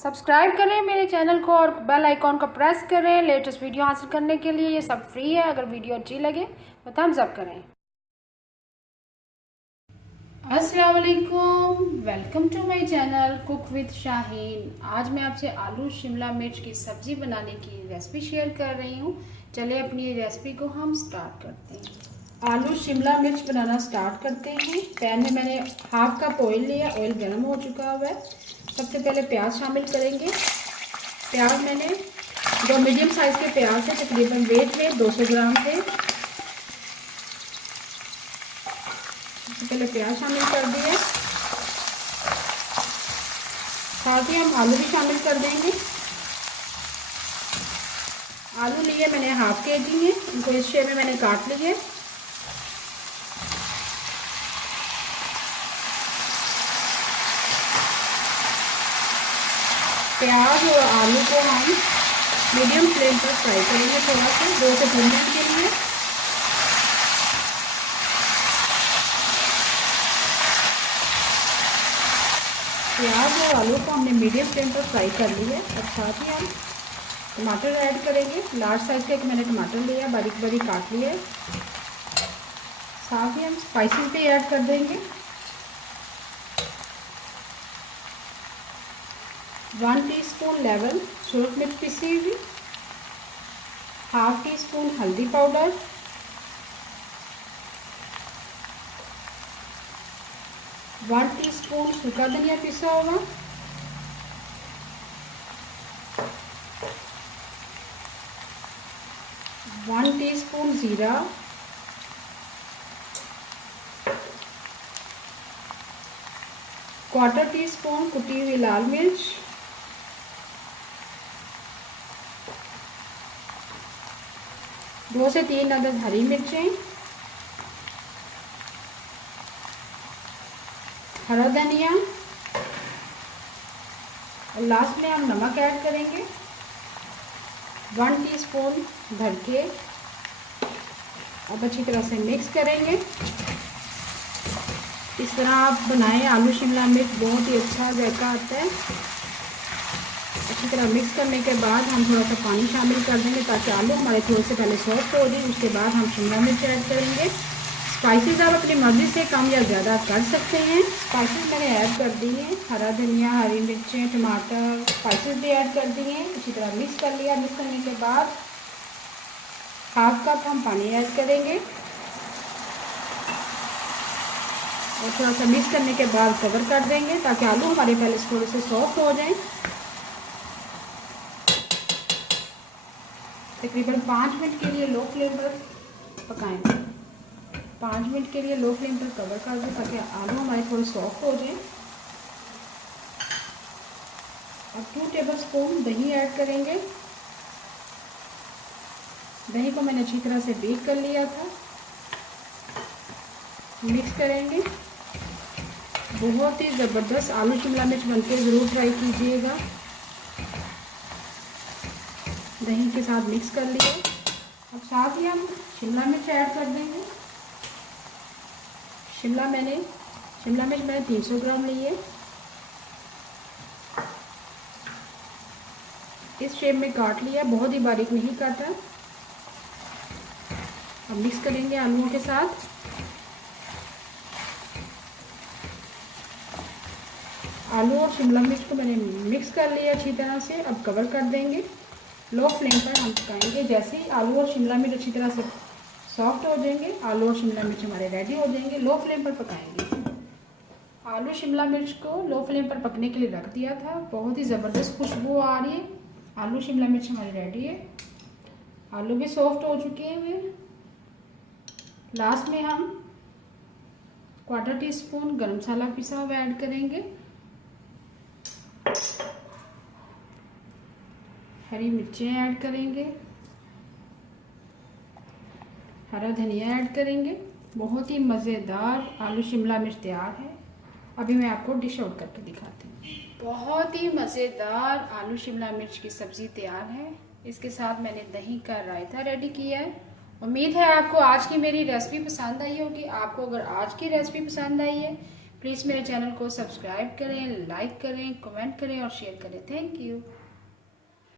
Subscribe करें मेरे channel को और बेल आइकॉन को प्रेस करें लेटेस्ट वीडियो हासिल करने के लिए। ये सब फ्री है। अगर वीडियो अच्छी लगे तो थम्स अप करें। अस्सलाम वालेकुम, welcome to my channel cook with Shaheen. आज मैं आपसे आलू शिमला मिर्च की सब्ज़ी बनाने की रेसिपी शेयर कर रही हूँ। चलिए अपनी रेसिपी को हम स्टार्ट करते हैं। आलू शिमला मिर्च बनाना स्टार्ट करते हैं। पैन में मैंने हाफ कप ऑयल लिया। ऑयल गर्म हो चुका हुआ है। सबसे पहले प्याज शामिल करेंगे। प्याज मैंने दो मीडियम साइज़ के प्याज है, तकरीबन वेट में 200 ग्राम थे। सबसे पहले प्याज शामिल कर दिए। साथ ही हम आलू भी शामिल कर देंगे। आलू लिए मैंने हाफ केजी में, इनको इस शेप में मैंने काट लिए। प्याज और आलू को हम मीडियम फ्लेम पर फ्राई करेंगे थोड़ा सा 2 से 3 मिनट के लिए। प्याज और आलू को हमने मीडियम फ्लेम पर फ्राई कर लिया है। अब साथ ही हम टमाटर ऐड करेंगे। लार्ज साइज का एक मैंने टमाटर लिया, बारीक बारीक काट लिया है। साथ ही हम स्पाइसेस भी ऐड कर देंगे। 1 टीस्पून लेमन सूरज मिर्च पिसी हुई, हाफ टी स्पून हल्दी पाउडर, 1 टीस्पून सूखा धनिया पिसा हुआ, 1 टीस्पून जीरा, 1/4 टीस्पून कुटी हुई लाल मिर्च, 2 से 3 अदद हरी मिर्चें, हरा धनिया और लास्ट में हम नमक ऐड करेंगे 1 टीस्पून भर के। अब अच्छी तरह से मिक्स करेंगे। इस तरह आप बनाएं, आलू शिमला मिर्च बहुत ही अच्छा जायका आता है। अच्छी तरह मिक्स करने के बाद हम थोड़ा सा पानी शामिल कर देंगे ताकि आलू हमारे थोड़े से पहले सॉफ्ट हो जाए। उसके बाद हम शिमला मिर्च ऐड करेंगे। स्पाइसेस आप अपनी मर्ज़ी से कम या ज़्यादा कर सकते हैं। स्पाइसेस मैंने ऐड कर दिए हैं, हरा धनिया, हरी मिर्चें, टमाटर, स्पाइसेस भी ऐड कर दिए हैं। अच्छी तरह मिक्स कर लिया। मिक्स करने के बाद हाफ कप हम पानी ऐड करेंगे और थोड़ा सा मिक्स करने के बाद कवर कर देंगे ताकि आलू हमारे पहले से थोड़े से सॉफ्ट हो जाएं। तकरीबन 5 मिनट के लिए लो फ्लेम पर पकाएंगे। 5 मिनट के लिए लो फ्लेम पर कवर कर दें ताकि आलू हमारे थोड़े सॉफ्ट हो जाएं। अब 2 टेबलस्पून दही ऐड करेंगे। दही को मैंने अच्छी तरह से बीट कर लिया था। मिक्स करेंगे। बहुत ही ज़बरदस्त आलू शिमला मिर्च बनके ज़रूर ट्राई कीजिएगा। दही के साथ मिक्स कर लिया। अब साथ ही हम शिमला मिर्च ऐड कर देंगे। शिमला मिर्च मैंने 300 ग्राम ली है। इस शेप में काट लिया, बहुत ही बारीक नहीं काटा। अब मिक्स करेंगे आलूओं के साथ। आलू और शिमला मिर्च को मैंने मिक्स कर लिया अच्छी तरह से। अब कवर कर देंगे। लो फ्लेम पर हम पकाएंगे। जैसे ही आलू और शिमला मिर्च अच्छी तरह से सॉफ्ट हो जाएंगे, आलू और शिमला मिर्च हमारे रेडी हो जाएंगे। लो फ्लेम पर पकाएंगे। आलू शिमला मिर्च को लो फ्लेम पर पकने के लिए रख दिया था। बहुत ही ज़बरदस्त खुशबू आ रही है। आलू शिमला मिर्च हमारी रेडी है। आलू भी सॉफ्ट हो चुके हैं। लास्ट में हम 1/4 टीस्पून गरम मसाला पिसा हुआ ऐड करेंगे। हरी मिर्चें ऐड करेंगे। हरा धनिया ऐड करेंगे। बहुत ही मज़ेदार आलू शिमला मिर्च तैयार है। अभी मैं आपको डिश आउट करके दिखाती हूँ। बहुत ही मज़ेदार आलू शिमला मिर्च की सब्ज़ी तैयार है। इसके साथ मैंने दही का रायता रेडी किया है। उम्मीद है आपको आज की मेरी रेसिपी पसंद आई होगी। आपको अगर आज की रेसिपी पसंद आई है प्लीज़ मेरे चैनल को सब्सक्राइब करें, लाइक करें, कमेंट करें और शेयर करें। Thank you.